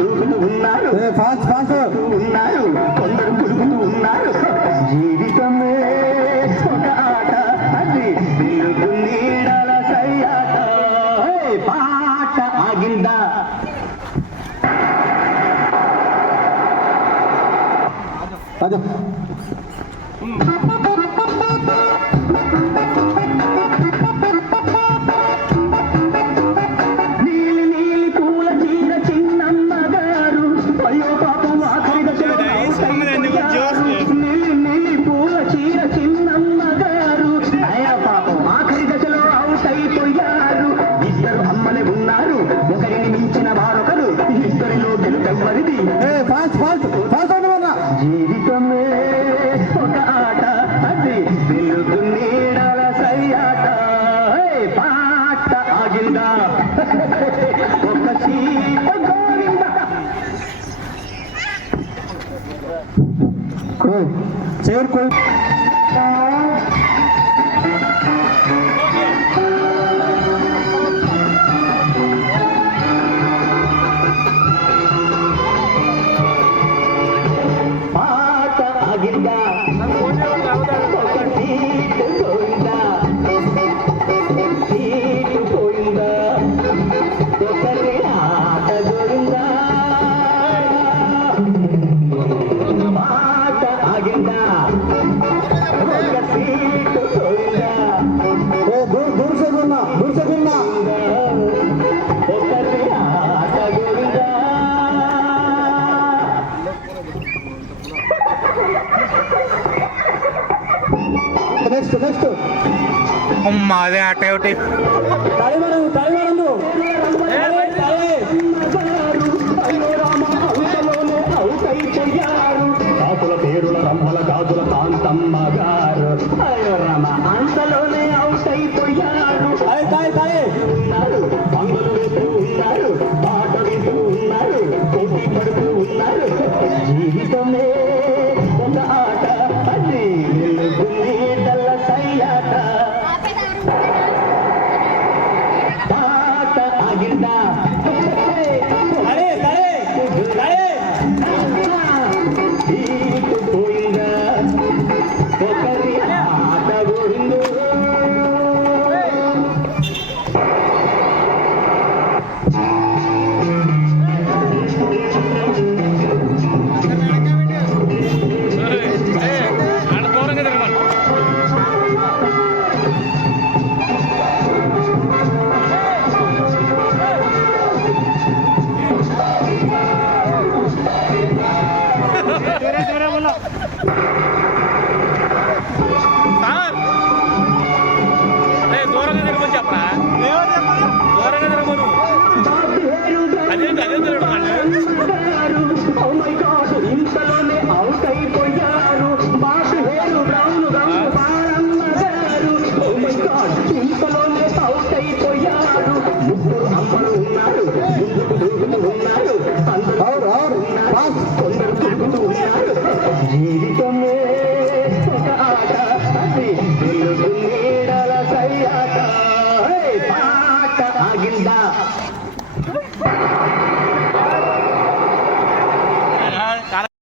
దూకుతూ ఉన్నారు, ఉన్నారు, కొందరు పురుగుతూ ఉన్నారు. జీవితమే ఒక ఆట, అది వెలుగు నీడల సయ్యాట. పాట ఆగిందా? నీలి నీలి పూల చీర చిన్నమ్మ గారు, అయ్యో పాపం ఆఖరి దశలో నీలి నీలి పూల చీర చిన్నమ్మ గారు, అయ్యో పాపం ఆఖరి దశలో అవుట్ అయిపోయారు. ఇద్దరు అమ్మలే ఉన్నారు, ఒకరిని మించిన వారొకరు, ఇద్దరిలో గెలుపెవ్వరిది? జీవితమే ఒక ఆట, అది వెలుగు నీడల సయ్యాట. పాట ఆగిందా? ఒక సీత గోవింద. చేరుకో. పాట ఆగిందా? ఒక సీటు పోయిందా? సీటు పోయిందా? ఒకరి ఆట గోవిందా. పాట ఆగిందా? ఒక సీటు పోయిందా? ఒకరి ఆట గోవిందా. నెక్స్ట్ అమ్మా అదే ఆట ఒకటి కాపుల పేరుల రంభల గాజుల కాంతమ్మ గారు, అయ్యో రామ అంతలోనే అవుట్ అయిపోయారు. ఉన్నారు, పంగులు వేస్తూ ఉన్నారు, పాట వింటూ ఉన్నారు, పోటీ పడుతూ ఉన్నారు. జీవితమే ఒక ఆట, అది వెలుగు నీడల సయ్యాట. పాట ఆగిందా? సీటు పోయిందా? ఒకరి ఆట గోవిందో. దూరంగా తిరగమని చెప్పరా? దూరంగా తిరగమను. అదేంటి అదే తిరగడం